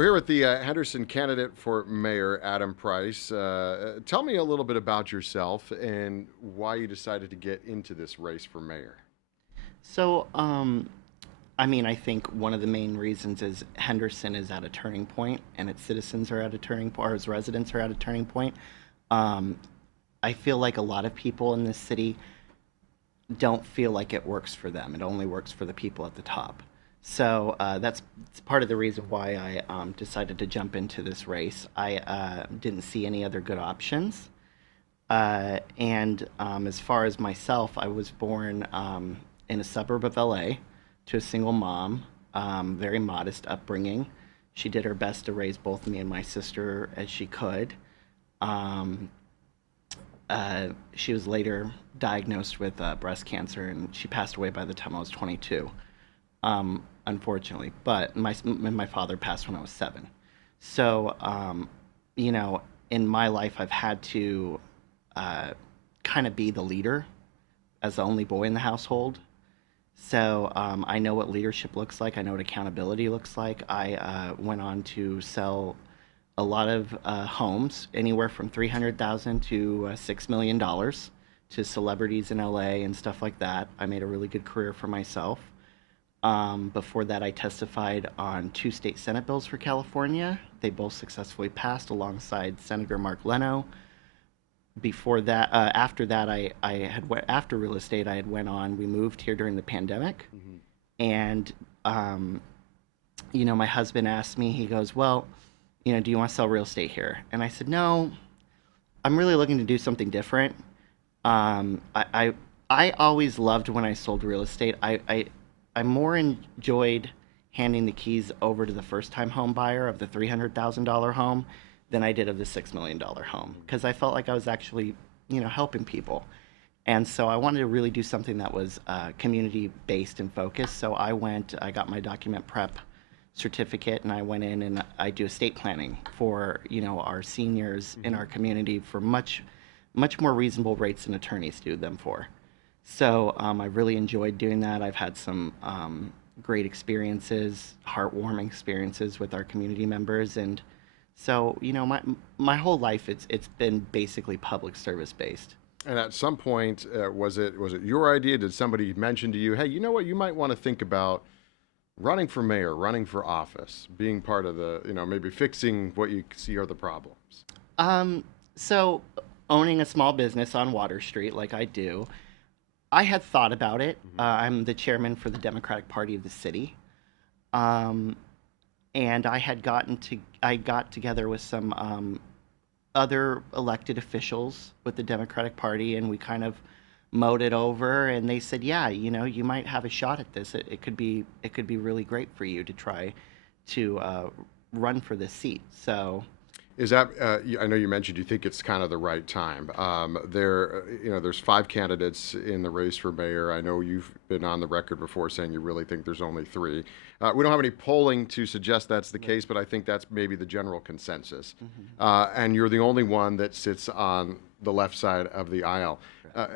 We're here with the Henderson candidate for mayor, Adam Price. Tell me a little bit about yourself and why you decided to get into this race for mayor. So, I think one of the main reasons is Henderson is at a turning point, and its citizens are at a turning point, or its residents are at a turning point. Um, I feel like a lot of people in this city don't feel like it works for them. It only works for the people at the top. So that's part of the reason why I decided to jump into this race. I didn't see any other good options. And as far as myself, I was born in a suburb of LA to a single mom, very modest upbringing. She did her best to raise both me and my sister as she could. Um, she was later diagnosed with breast cancer, and she passed away by the time I was 22, unfortunately. But my father passed when I was 7. So, you know, in my life, I've had to uh, kind of be the leader as the only boy in the household. So I know what leadership looks like. I know what accountability looks like. I went on to sell a lot of homes, anywhere from 300,000 to $6 million, to celebrities in LA and stuff like that. I made a really good career for myself. Before that, I testified on 2 state Senate bills for California. They both successfully passed alongside Senator Mark Leno. Before that, after that, after real estate, I had went on. We moved here during the pandemic, Hmm. and um, my husband asked me. He goes, "Well, do you want to sell real estate here?" And I said, "No, I'm really looking to do something different." I always loved when I sold real estate. I more enjoyed handing the keys over to the first time home buyer of the $300,000 home than I did of the $6 million home, because I felt like I was actually, helping people. And so I wanted to really do something that was community based and focused. So I got my document prep certificate, and I went in and I do estate planning for, our seniors in Hmm. our community for much more reasonable rates than attorneys do them for. So I really enjoyed doing that. I've had some great experiences, heartwarming experiences with our community members, and so my whole life it's been basically public service based. And at some point, was it your idea? Did somebody mention to you, hey, you know what? You might want to think about running for mayor, running for office, being part of the, maybe fixing what you see are the problems. So owning a small business on Water Street like I do, I had thought about it. Hmm. I'm the chairman for the Democratic Party of the city. Um, and I got together with some other elected officials with the Democratic Party, and we kind of mowed it over. And they said, "Yeah, you might have a shot at this. It could be really great for you to try to run for this seat." So, Is that I know you mentioned you think it's kind of the right time. There's 5 candidates in the race for mayor. I know you've been on the record before saying you really think there's only 3. We don't have any polling to suggest that's the right. case, but I think that's maybe the general consensus. Hmm. And you're the only one that sits on the left side of the aisle.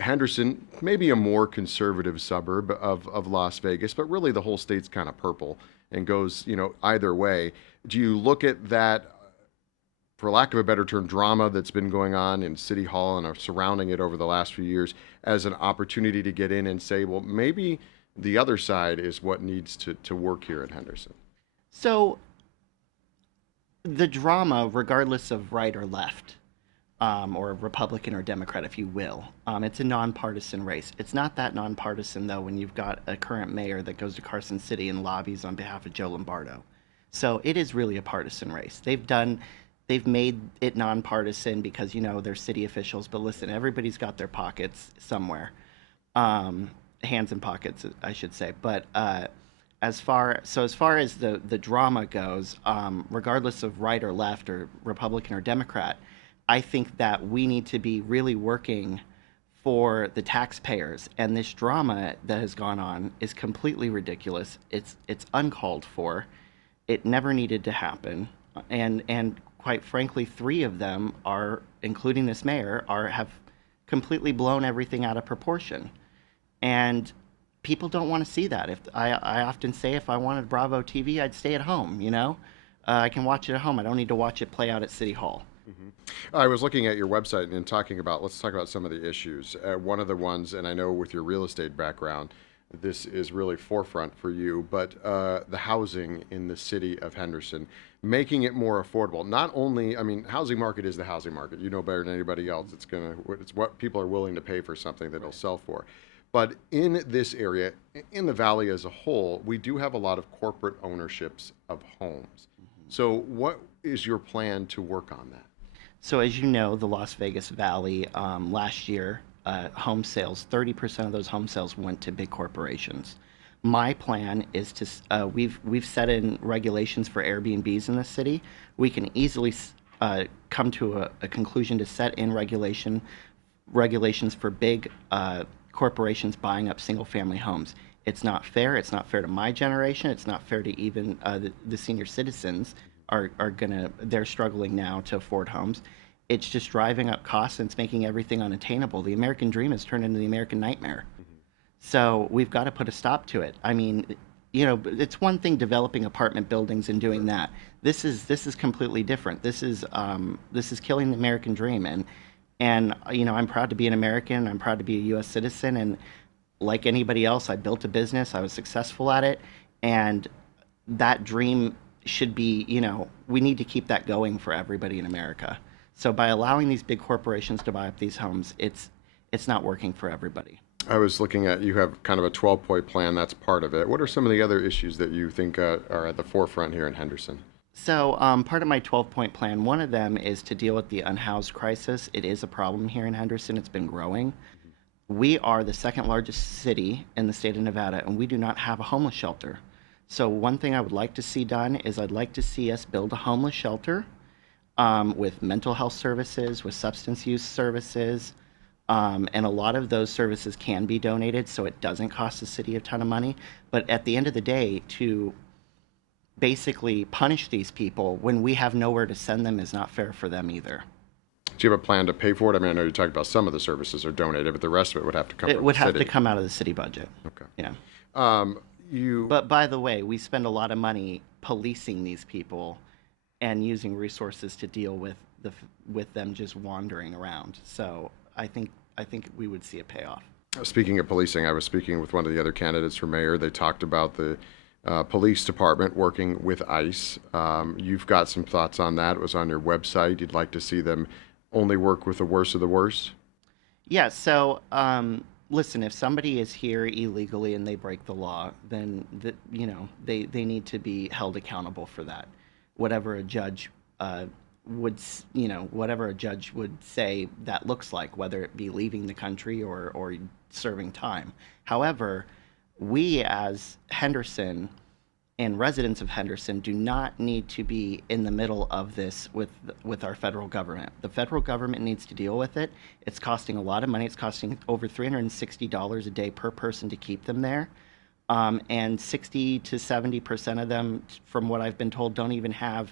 Henderson, maybe a more conservative suburb of Las Vegas, but really the whole state's kind of purple and goes, either way. Do you look at that, for lack of a better term, drama that's been going on in City Hall and are surrounding it over the last few years as an opportunity to get in and say, well, maybe the other side is what needs to work here in Henderson? So the drama, regardless of right or left, or Republican or Democrat, if you will, it's a nonpartisan race. It's not that nonpartisan, though, when you've got a current mayor that goes to Carson City and lobbies on behalf of Joe Lombardo. So it is really a partisan race. They've made it nonpartisan because they're city officials. But listen, everybody's got their pockets somewhere, um, hands in pockets, I should say. But as far as the drama goes, regardless of right or left or Republican or Democrat, I think that we need to be really working for the taxpayers. And this drama that has gone on is completely ridiculous. It's uncalled for. It never needed to happen. And quite frankly, 3 of them are, including this mayor, have completely blown everything out of proportion. And people don't want to see that. If I often say, if I wanted Bravo TV, I'd stay at home. I can watch it at home. I don't need to watch it play out at City Hall. I was looking at your website and talking about, let's talk about some of the issues. One of the ones, and I know with your real estate background, this is really forefront for you, but the housing in the city of Henderson, making it more affordable. Not only, I mean, housing market is the housing market. You know better than anybody else. It's what people are willing to pay for something that it'll sell for. But in this area, in the valley as a whole, we do have a lot of corporate ownerships of homes. So what is your plan to work on that? So as you know, the Las Vegas Valley last year, home sales, 30% of those home sales went to big corporations. My plan is to we've set in regulations for Airbnbs in the city. We can easily come to a conclusion to set in regulations for big corporations buying up single family homes. It's not fair. It's not fair to my generation. It's not fair to even the senior citizens they're struggling now to afford homes. It's just driving up costs and it's making everything unattainable. The American dream has turned into the American nightmare. So we've got to put a stop to it. I mean, it's one thing developing apartment buildings and doing that. This is completely different. This is killing the American dream. And I'm proud to be an American. I'm proud to be a U.S. citizen. And like anybody else, I built a business. I was successful at it, and that dream should be, we need to keep that going for everybody in America. So by allowing these big corporations to buy up these homes, it's not working for everybody. I was looking at, you have kind of a 12-point plan. That's part of it. What are some of the other issues that you think are at the forefront here in Henderson? So part of my 12-point plan, one of them is to deal with the unhoused crisis. It is a problem here in Henderson. It's been growing. We are the second largest city in the state of Nevada, and we do not have a homeless shelter. So one thing I would like to see done is I'd like to see us build a homeless shelter with mental health services, with substance use services, and a lot of those services can be donated, so it doesn't cost the city a ton of money. But at the end of the day, to basically punish these people when we have nowhere to send them is not fair for them either. Do you have a plan to pay for it? I mean, I know you talked about some of the services are donated, but the rest of it would have to come from It would the have city. to come out of the city budget. Okay. Yeah. You. But by the way, we spend a lot of money policing these people and using resources to deal with them just wandering around. So I think we would see a payoff. Speaking of policing, I was speaking with one of the other candidates for mayor. They talked about the police department working with ICE. You've got some thoughts on that. It was on your website. You'd like to see them only work with the worst of the worst? Yeah, so listen, if somebody is here illegally and they break the law, then they need to be held accountable for that. Whatever a judge whatever a judge would say that looks like, whether it be leaving the country or serving time. However, we as Henderson and residents of Henderson do not need to be in the middle of this with our federal government. The federal government needs to deal with it. It's costing a lot of money. It's costing over $360 a day per person to keep them there. And 60 to 70% of them, from what I've been told, don't even have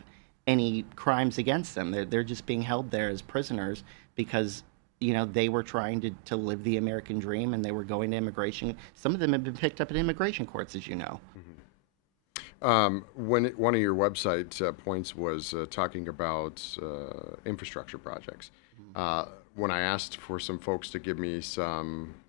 any crimes against them. They're just being held there as prisoners because they were trying to live the American dream, and they were going to immigration. Some of them have been picked up in immigration courts, as you know. When one of your website points was talking about infrastructure projects. When I asked for some folks to give me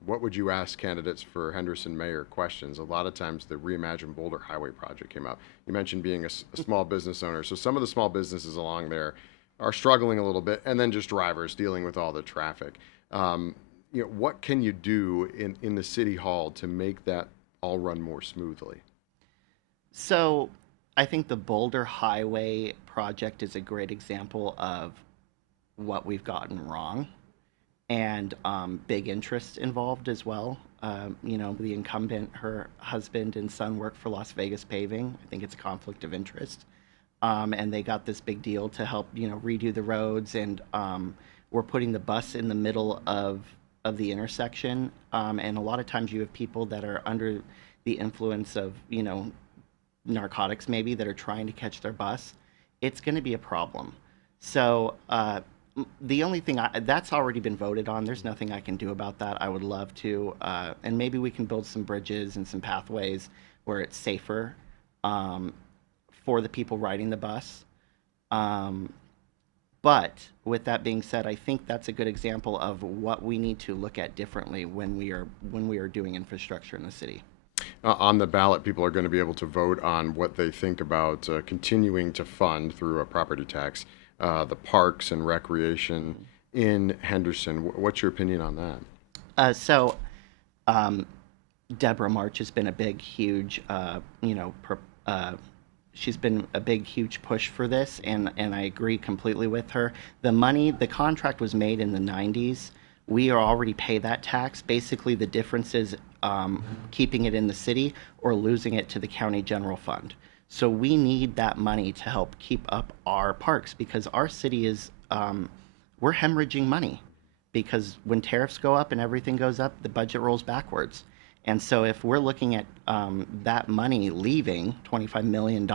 what would you ask candidates for Henderson mayor questions, a lot of times the Reimagine Boulder Highway project came up. You mentioned being a small business owner. So some of the small businesses along there are struggling a little bit, and then just drivers dealing with all the traffic. What can you do in the city hall to make that all run more smoothly? So I think the Boulder Highway project is a great example of what we've gotten wrong, and big interest involved as well. The incumbent, her husband and son work for Las Vegas Paving. I think it's a conflict of interest. And they got this big deal to help, redo the roads, and we're putting the bus in the middle of the intersection. And a lot of times you have people that are under the influence of, narcotics maybe, that are trying to catch their bus. It's going to be a problem. So the only thing that's already been voted on. There's nothing I can do about that. I would love to, and maybe we can build some bridges and some pathways where it's safer for the people riding the bus. Um, but with that being said, I think that's a good example of what we need to look at differently when we are doing infrastructure in the city. On the ballot, people are going to be able to vote on what they think about continuing to fund through a property tax the parks and recreation in Henderson. What's your opinion on that? So, Deborah March has been a big, huge, she's been a big, huge push for this, and I agree completely with her. The contract was made in the 90s. We are already pay that tax. Basically, the difference is keeping it in the city or losing it to the county general fund. So we need that money to help keep up our parks because our city is, we're hemorrhaging money because when tariffs go up and everything goes up, the budget rolls backwards. And so if we're looking at that money leaving, $25 million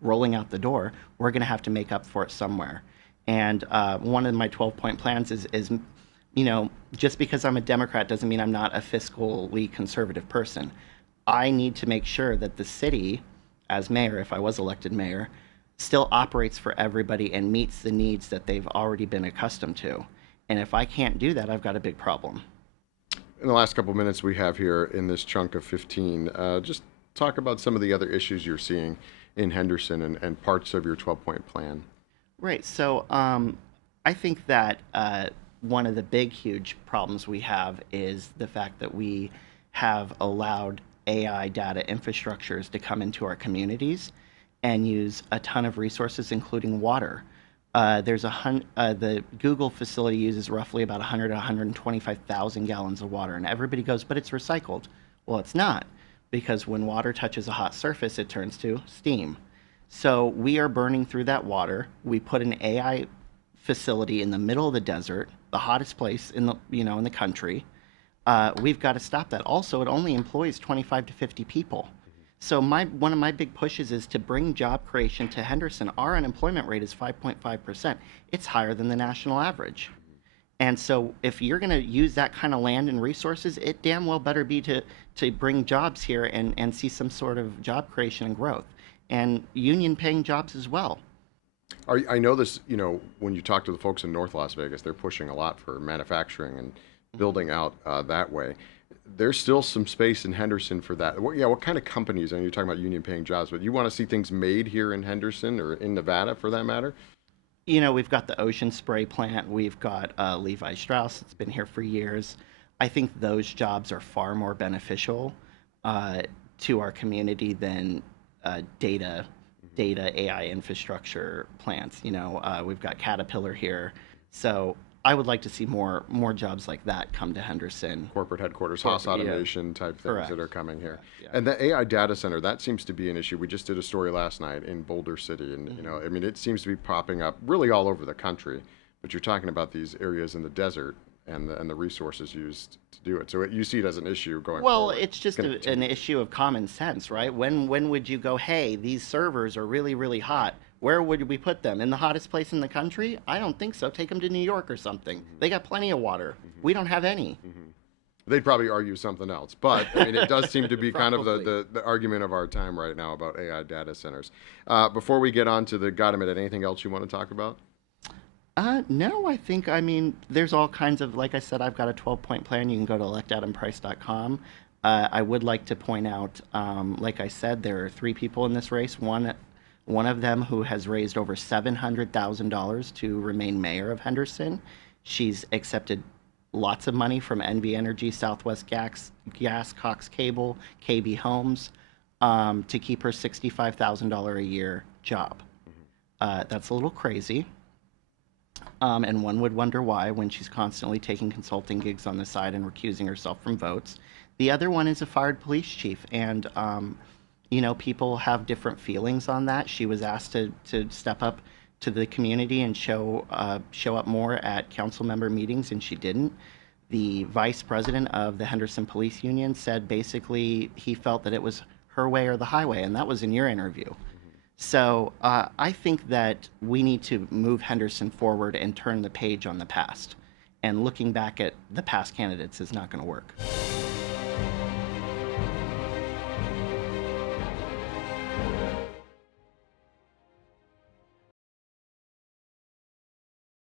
rolling out the door, we're going to have to make up for it somewhere. And one of my 12-point plans is, just because I'm a Democrat doesn't mean I'm not a fiscally conservative person. I need to make sure that the city, as mayor, if I was elected mayor, still operates for everybody and meets the needs that they've already been accustomed to. And if I can't do that, I've got a big problem. In the last couple of minutes we have here in this chunk of 15, just talk about some of the other issues you're seeing in Henderson and parts of your 12-point plan. Right. So I think that one of the big, huge problems we have is the fact that we have allowed AI data infrastructures to come into our communities and use a ton of resources, including water. The Google facility uses roughly about 100 to 125,000 gallons of water, and everybody goes, but it's recycled. Well, it's not, because when water touches a hot surface, it turns to steam. So we are burning through that water. We put an AI facility in the middle of the desert, the hottest place in the country. We've got to stop that. Also, it only employs 25 to 50 people. So one of my big pushes is to bring job creation to Henderson. Our unemployment rate is 5.5%. It's higher than the national average. And so if you're going to use that kind of land and resources, it damn well better be to bring jobs here and see some sort of job creation and growth. And union paying jobs as well. I know this, when you talk to the folks in North Las Vegas, they're pushing a lot for manufacturing and building out that way. There's still some space in Henderson for that. What kind of companies? I know you're talking about union paying jobs, but you want to see things made here in Henderson or in Nevada for that matter? We've got the Ocean Spray plant. We've got Levi Strauss. It's been here for years. I think those jobs are far more beneficial to our community than data AI infrastructure plants. We've got Caterpillar here. So I would like to see more jobs like that come to Henderson. Corporate headquarters, house automation type things Correct. that are coming here. Yeah. And the AI data center, that seems to be an issue. We just did a story last night in Boulder City, and it seems to be popping up really all over the country. But you're talking about these areas in the desert and the resources used to do it. So you see it as an issue going forward. Well, it's just an issue of common sense, right? When would you go, hey, these servers are really, really hot. Where would we put them? In the hottest place in the country? I don't think so. Take them to New York or something. Mm-hmm. They got plenty of water. Mm-hmm. We don't have any. Mm-hmm. They'd probably argue something else. But, it does seem to be kind of the argument of our time right now about AI data centers. Before we get on to the got a minute, anything else you want to talk about? No, I think, there's all kinds of, like I said, I've got a 12-point plan. You can go to electadamprice.com. I would like to point out, like I said, there are 3 people in this race. One of them who has raised over $700,000 to remain mayor of Henderson. She's accepted lots of money from NV Energy, Southwest Gas, Cox Cable, KB Homes, to keep her $65,000 a year job. That's a little crazy. And one would wonder why when she's constantly taking consulting gigs on the side and recusing herself from votes. The other one is a fired police chief, and people have different feelings on that. She was asked to step up to the community and show up more at council member meetings, and she didn't. The vice president of the Henderson Police Union said basically he felt that it was her way or the highway, and that was in your interview. So I think that we need to move Henderson forward and turn the page on the past. And looking back at the past candidates is not going to work.